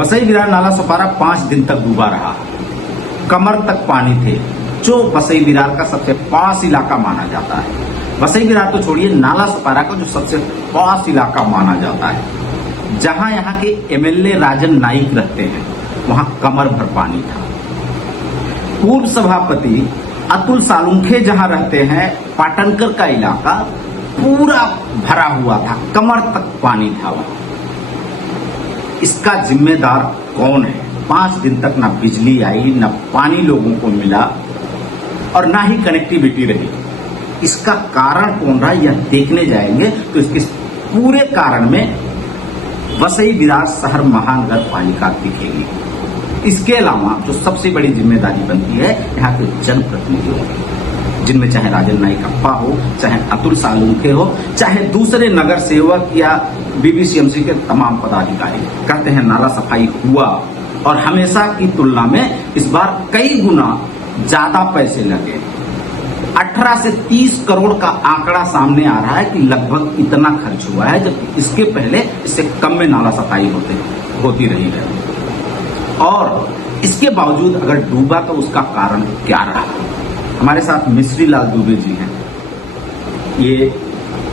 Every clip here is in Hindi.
वसई विरार नाला सपारा 5 दिन तक डूबा रहा, कमर तक पानी थे, जो वसई विरार का सबसे पास इलाका माना जाता है। वसई विरार तो छोड़िए, नाला सपारा का जो सबसे पास इलाका माना जाता है, जहां यहाँ के एमएलए राजन नाइक रहते हैं, वहां कमर भर पानी था। पूर्व सभापति अतुल सालुंखे जहां रहते हैं, पाटनकर का इलाका पूरा भरा हुआ था, कमर तक पानी था वहां। इसका जिम्मेदार कौन है? 5 दिन तक ना बिजली आई, ना पानी लोगों को मिला और ना ही कनेक्टिविटी रही। इसका कारण कौन रहा, यह देखने जाएंगे तो इसके पूरे कारण में वसई विरार शहर महानगर पालिका दिखेगी। इसके अलावा जो सबसे बड़ी जिम्मेदारी बनती है यहाँ के जनप्रतिनिधियों की, जिनमें चाहे राजन नाइक अप्पा हो, चाहे अतुल सालुंखे हो, चाहे दूसरे नगर सेवक या बीबीसीएमसी के तमाम पदाधिकारी। कहते हैं नाला सफाई हुआ और हमेशा की तुलना में इस बार कई गुना ज्यादा पैसे लगे। 18 से 30 करोड़ का आंकड़ा सामने आ रहा है कि लगभग इतना खर्च हुआ है, जबकि इसके पहले इससे कम में नाला सफाई होती रही है। और इसके बावजूद अगर डूबा तो उसका कारण क्या रहा? हमारे साथ मिश्री लाल दुबे जी हैं, ये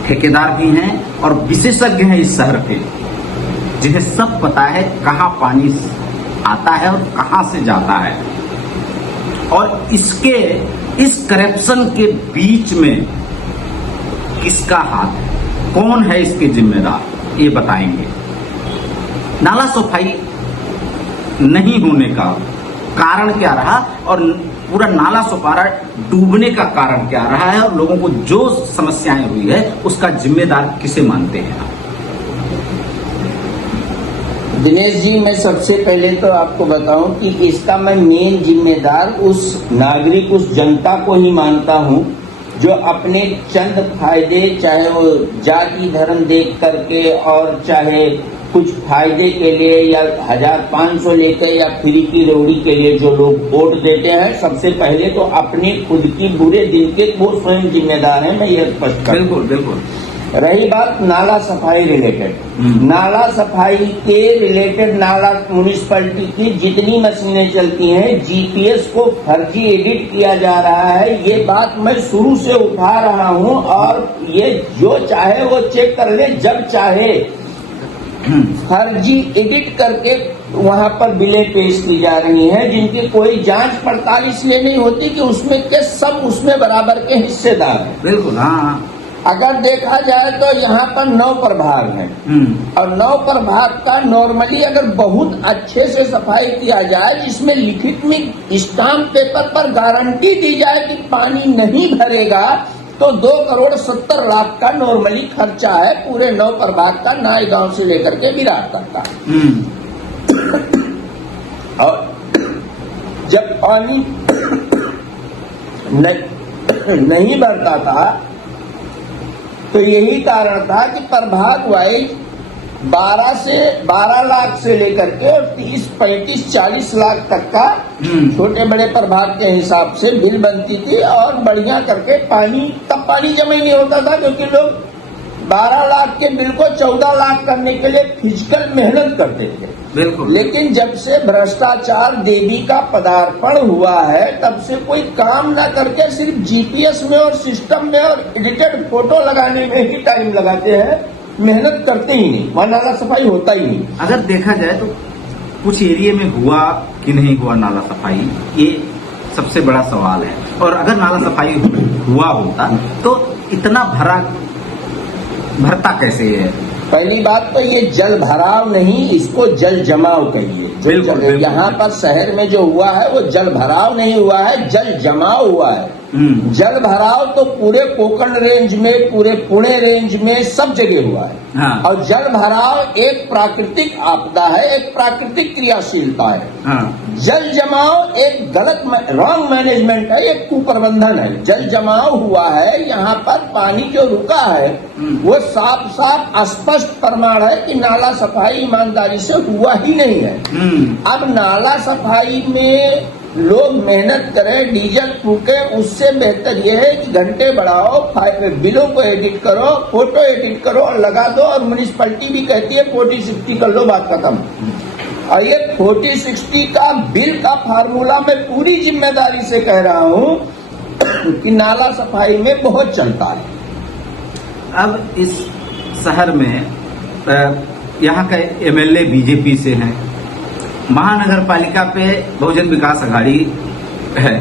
ठेकेदार भी हैं और विशेषज्ञ हैं इस शहर के, जिन्हें सब पता है कहाँ पानी आता है और कहाँ से जाता है। और इस करप्शन के बीच में किसका हाथ है, कौन है इसके जिम्मेदार, ये बताएंगे। नाला सफाई नहीं होने का कारण क्या रहा और पूरा नाला सपारा डूबने का कारण क्या रहा है, और लोगों को जो समस्याएं हुई है उसका जिम्मेदार किसे मानते हैं आप? दिनेश जी, मैं सबसे पहले तो आपको बताऊं कि इसका मैं मेन जिम्मेदार उस नागरिक, उस जनता को ही मानता हूं जो अपने चंद फायदे, चाहे वो जाति धर्म देख करके और चाहे कुछ फायदे के लिए या 1500 लेकर या फ्री की रोड़ी के लिए जो लोग वोट देते हैं, सबसे पहले तो अपने खुद की बुरे दिन के वो स्वयं जिम्मेदार हैं। मैं ये स्पष्ट कर, बिल्कुल। रही बात नाला सफाई रिलेटेड, नाला सफाई के रिलेटेड नाला म्युनिसिपैलिटी की जितनी मशीनें चलती हैं, जीपीएस को फर्जी एडिट किया जा रहा है। ये बात मैं शुरू से उठा रहा हूं और ये जो चाहे वो चेक कर ले, जब चाहे फर्जी एडिट करके वहां पर बिलें पेश की जा रही हैं, जिनकी कोई जांच पड़ताल इसलिए नहीं होती कि उसमें के सब उसमें बराबर के हिस्सेदार हैं। बिल्कुल, हाँ। अगर देखा जाए तो यहाँ पर 9 प्रभाग हैं और 9 प्रभाग का नॉर्मली अगर बहुत अच्छे से सफाई किया जाए, जिसमें लिखित में स्टाम्प पेपर पर गारंटी दी जाए कि पानी नहीं भरेगा, तो 2,70,00,000 का नॉर्मली खर्चा है पूरे 9 प्रभाग का, नाई गांव से लेकर के विराट तक का। और जब पानी नहीं भरता था तो यही कारण था कि प्रभाग वाइज 12 लाख से लेकर के और 30, 35, 40 लाख तक का छोटे बड़े प्रभाग के हिसाब से बिल बनती थी। और बढ़िया करके तब पानी जमा ही नहीं होता था, क्योंकि लोग 12 लाख के बिल को 14 लाख करने के लिए फिजिकल मेहनत करते थे। बिल्कुल। लेकिन जब से भ्रष्टाचार देवी का पदार्पण हुआ है, तब से कोई काम ना करके सिर्फ जीपीएस में और सिस्टम में और एडिटेड फोटो लगाने में ही टाइम लगाते हैं, मेहनत करते ही नहीं, वहां नाला सफाई होता ही नहीं। अगर देखा जाए तो कुछ एरिया में हुआ कि नहीं हुआ नाला सफाई, ये सबसे बड़ा सवाल है। और अगर नाला सफाई हुआ होता तो इतना भरता कैसे है? पहली बात तो ये जल भराव नहीं, इसको जल जमाव कहिए। बिल्कुल। यहाँ पर शहर में जो हुआ है वो जल भराव नहीं हुआ है, जल जमाव हुआ है। जल भराव तो पूरे कोंकण रेंज में, पूरे पुणे रेंज में सब जगह हुआ है। हाँ। और जल भराव एक प्राकृतिक आपदा है, एक प्राकृतिक क्रियाशीलता है। हाँ। जल जमाव एक गलत रॉन्ग मैनेजमेंट है, एक कुप्रबंधन है। जल जमाव हुआ है, यहाँ पर पानी जो रुका है वो साफ साफ स्पष्ट प्रमाण है कि नाला सफाई ईमानदारी से हुआ ही नहीं है। अब नाला सफाई में लोग मेहनत करें, डीजल फूके, उससे बेहतर यह है कि घंटे बढ़ाओ, बिलों को एडिट करो, फोटो एडिट करो और लगा दो। और म्युनिसिपैलिटी भी कहती है 40-60 कर लो, बात खत्म। और ये 40-60 का बिल का फार्मूला मैं पूरी जिम्मेदारी से कह रहा हूं कि नाला सफाई में बहुत चलता है। अब इस शहर में यहाँ का एमएलए बीजेपी से हैं, महानगर पालिका पे बहुजन विकास अघाड़ी है,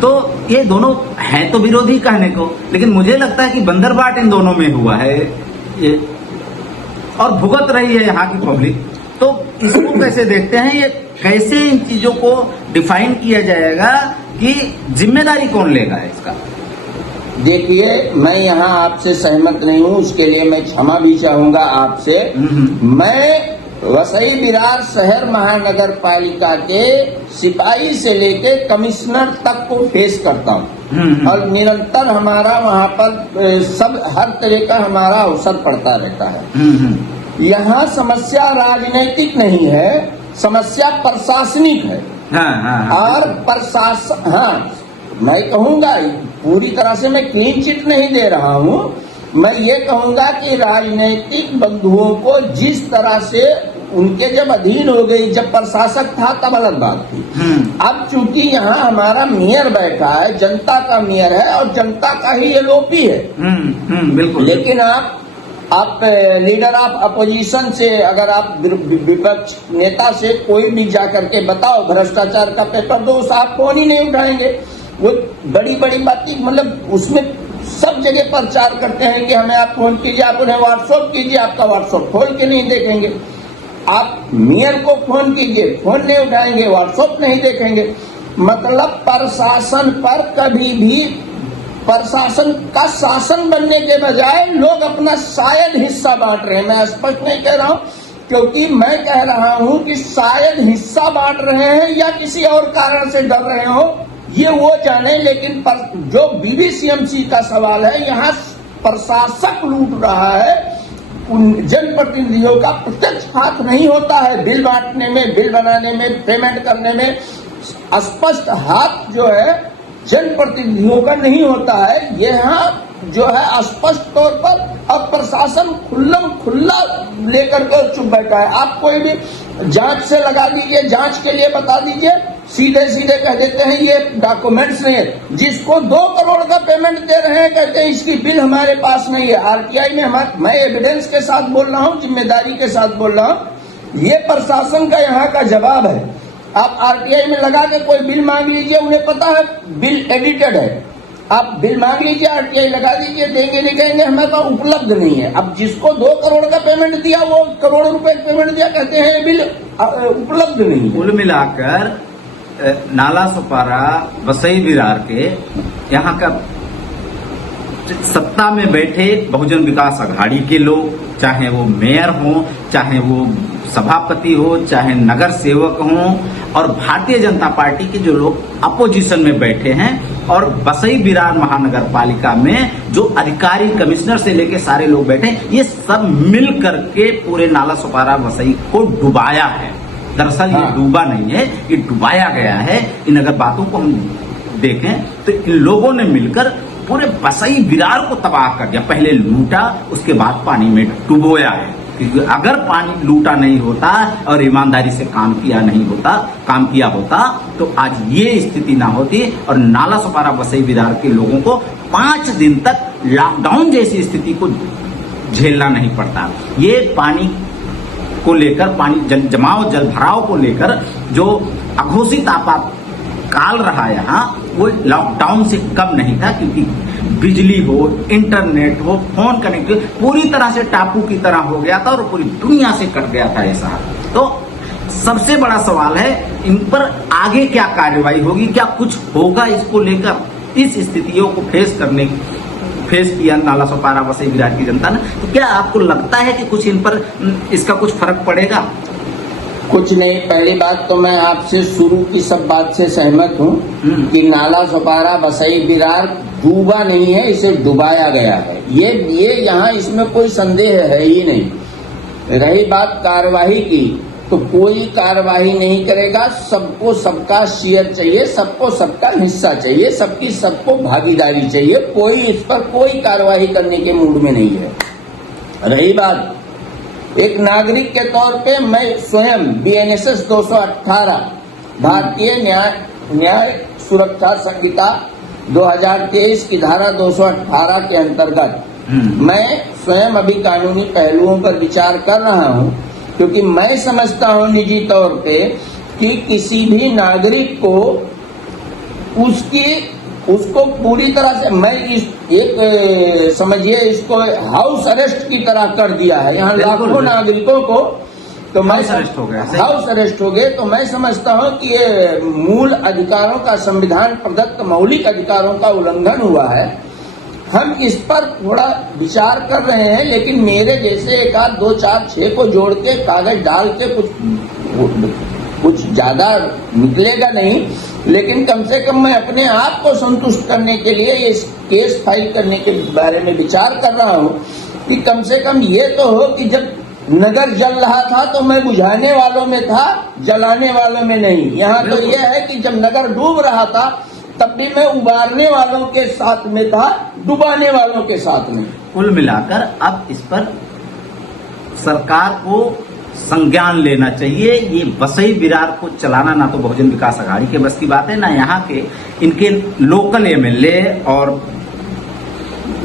तो ये दोनों हैं तो विरोधी कहने को, लेकिन मुझे लगता है कि बंदरबाट इन दोनों में हुआ है ये, और भुगत रही है यहाँ की पब्लिक। तो इसको कैसे देखते हैं, ये कैसे इन चीजों को डिफाइन किया जाएगा कि जिम्मेदारी कौन लेगा इसका? देखिए, मैं यहाँ आपसे सहमत नहीं हूँ, उसके लिए मैं क्षमा भी चाहूंगा आपसे। मैं वसई विरार शहर महानगर पालिका के सिपाही से लेके कमिश्नर तक को फेस करता हूँ और निरंतर हमारा वहाँ पर सब हर तरह का हमारा अवसर पड़ता रहता है। यहाँ समस्या राजनीतिक नहीं है, समस्या प्रशासनिक है। और प्रशासन, हाँ मैं कहूँगा पूरी तरह से मैं क्लीन चिट नहीं दे रहा हूँ, मैं ये कहूँगा कि राजनीतिक बंधुओं को जिस तरह से उनके जब अधीन हो गई, जब प्रशासक था तब अलग बात थी। अब चूंकि यहाँ हमारा मेयर बैठा है, जनता का मेयर है और जनता का ही एलओपी है। बिल्कुल। लेकिन आप लीडर ऑफ अपोजिशन से, अगर आप विपक्ष नेता से कोई भी जाकर के बताओ भ्रष्टाचार का पेपर दो, साहब फोन ही नहीं उठाएंगे। वो बड़ी बड़ी बातें, मतलब उसमें सब जगह प्रचार करते हैं कि हमें आप फोन कीजिए, आप उन्हें व्हाट्सएप कीजिए, आपका व्हाट्सएप खोल के नहीं देखेंगे। आप मेयर को फोन कीजिए, फोन नहीं उठाएंगे, व्हाट्सएप नहीं देखेंगे। मतलब प्रशासन पर कभी भी, प्रशासन का शासन बनने के बजाय लोग अपना शायद हिस्सा बांट रहे हैं। मैं स्पष्ट नहीं कह रहा हूं, क्योंकि मैं कह रहा हूं कि शायद हिस्सा बांट रहे हैं या किसी और कारण से डर रहे हो, ये वो जाने। लेकिन जो बीबीसीएमसी का सवाल है, यहाँ प्रशासक लूट रहा है, जनप्रतिनिधियों का प्रत्यक्ष हाथ नहीं होता है बिल बांटने में, बिल बनाने में, पेमेंट करने में। स्पष्ट हाथ जो है जनप्रतिनिधियों का नहीं होता है। यहाँ जो है स्पष्ट तौर पर अब प्रशासन खुल्ला लेकर के चुप बैठा है। आप कोई भी जांच से लगा दीजिए, जांच के लिए बता दीजिए, सीधे सीधे कह देते हैं ये डॉक्यूमेंट्स नहीं है। जिसको 2 करोड़ का पेमेंट दे रहे हैं कहते हैं इसकी बिल हमारे पास नहीं है। आरटीआई में मैं एविडेंस के साथ बोल रहा हूँ, जिम्मेदारी के साथ बोल रहा हूँ। ये प्रशासन का यहाँ का जवाब है। आप आरटीआई में लगा के कोई बिल मांग लीजिए, उन्हें पता है बिल एडिटेड है, आप बिल मांग लीजिए, आरटीआई लगा दीजिए, देंगे नहीं, कहेंगे हमें तो उपलब्ध नहीं है। अब जिसको 2 करोड़ का पेमेंट दिया, वो करोड़ रुपए पेमेंट दिया, कहते हैं बिल उपलब्ध नहीं। कुल मिलाकर नाला सुपारा वसई विरार के यहाँ का सत्ता में बैठे बहुजन विकास अघाड़ी के लोग, चाहे वो मेयर हो, चाहे वो सभापति हो, चाहे नगर सेवक हो, और भारतीय जनता पार्टी के जो लोग अपोजिशन में बैठे हैं, और वसई विरार महानगर पालिका में जो अधिकारी कमिश्नर से लेके सारे लोग बैठे हैं, ये सब मिल करके पूरे नाला सुपारा वसई को डुबाया है। दरअसल ये डूबा नहीं है, ये डुबाया गया है। इन अगर बातों को हम देखें तो इन लोगों ने मिलकर पूरे वसई विरार को तबाह कर दिया। पहले लूटा, उसके बाद पानी में डुबोया है। क्योंकि अगर पानी लूटा नहीं होता और ईमानदारी से काम किया होता तो आज ये स्थिति ना होती और नाला सुपारा वसई विरार के लोगों को 5 दिन तक लॉकडाउन जैसी स्थिति को झेलना नहीं पड़ता। ये पानी को लेकर, पानी जल भराव को लेकर जो अघोषित आपातकाल रहा यहाँ, वो लॉकडाउन से कम नहीं था, क्योंकि बिजली हो, इंटरनेट हो, फोन कनेक्टिविटी पूरी तरह से टापू की तरह हो गया था और पूरी दुनिया से कट गया था ऐसा। तो सबसे बड़ा सवाल है इन पर आगे क्या कार्रवाई होगी, क्या कुछ होगा इसको लेकर। इस स्थितियों को फेस किया नाला सुपारा वसई विरार की जनता ने, तो क्या आपको लगता है कि कुछ इन पर इसका कुछ फर्क पड़ेगा? कुछ नहीं। पहली बात तो मैं आपसे शुरू की सब बात से सहमत हूँ कि नाला सुपारा वसई विरार डूबा नहीं है, इसे डुबाया गया है। ये यहाँ इसमें कोई संदेह है ही नहीं। रही बात कार्रवाई की, तो कोई कार्रवाई नहीं करेगा। सबको सबका शेयर चाहिए, सबको सबका हिस्सा चाहिए, सबकी सबको भागीदारी चाहिए। कोई इस पर कोई कार्रवाई करने के मूड में नहीं है। रही बात एक नागरिक के तौर पे मैं स्वयं BNSS 218 भारतीय न्याय सुरक्षा संहिता 2023 की धारा 218 के अंतर्गत मैं स्वयं अभी कानूनी पहलुओं पर विचार कर रहा हूं, क्योंकि मैं समझता हूं निजी तौर पे कि किसी भी नागरिक को उसको पूरी तरह से मैं समझिए इसको हाउस अरेस्ट की तरह कर दिया है यहाँ लाखों नागरिकों को। तो मैं हाउस अरेस्ट हो गए तो मैं समझता हूं कि ये मूल अधिकारों का, संविधान प्रदत्त मौलिक अधिकारों का उल्लंघन हुआ है। हम इस पर थोड़ा विचार कर रहे हैं, लेकिन मेरे जैसे एक आध 2 4 6 को जोड़ के कागज डाल के कुछ ज्यादा निकलेगा नहीं, लेकिन कम से कम मैं अपने आप को संतुष्ट करने के लिए ये केस फाइल करने के बारे में विचार कर रहा हूं कि कम से कम ये तो हो कि जब नगर जल रहा था तो मैं बुझाने वालों में था, जलाने वालों में नहीं। यहाँ तो ये है कि जब नगर डूब रहा था तब भी मैं उबारने वालों के साथ में था, डुबाने वालों के साथ में। कुल मिलाकर अब इस पर सरकार को संज्ञान लेना चाहिए। ये बसई विरार को चलाना ना तो बहुजन विकास आघाड़ी के बस की बात है, ना यहाँ के इनके लोकल MLA और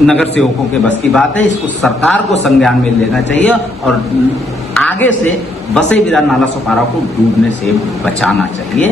नगर सेवकों के बस की बात है। इसको सरकार को संज्ञान में लेना चाहिए और आगे से बसई विरार नाला सुपारा को डूबने से बचाना चाहिए।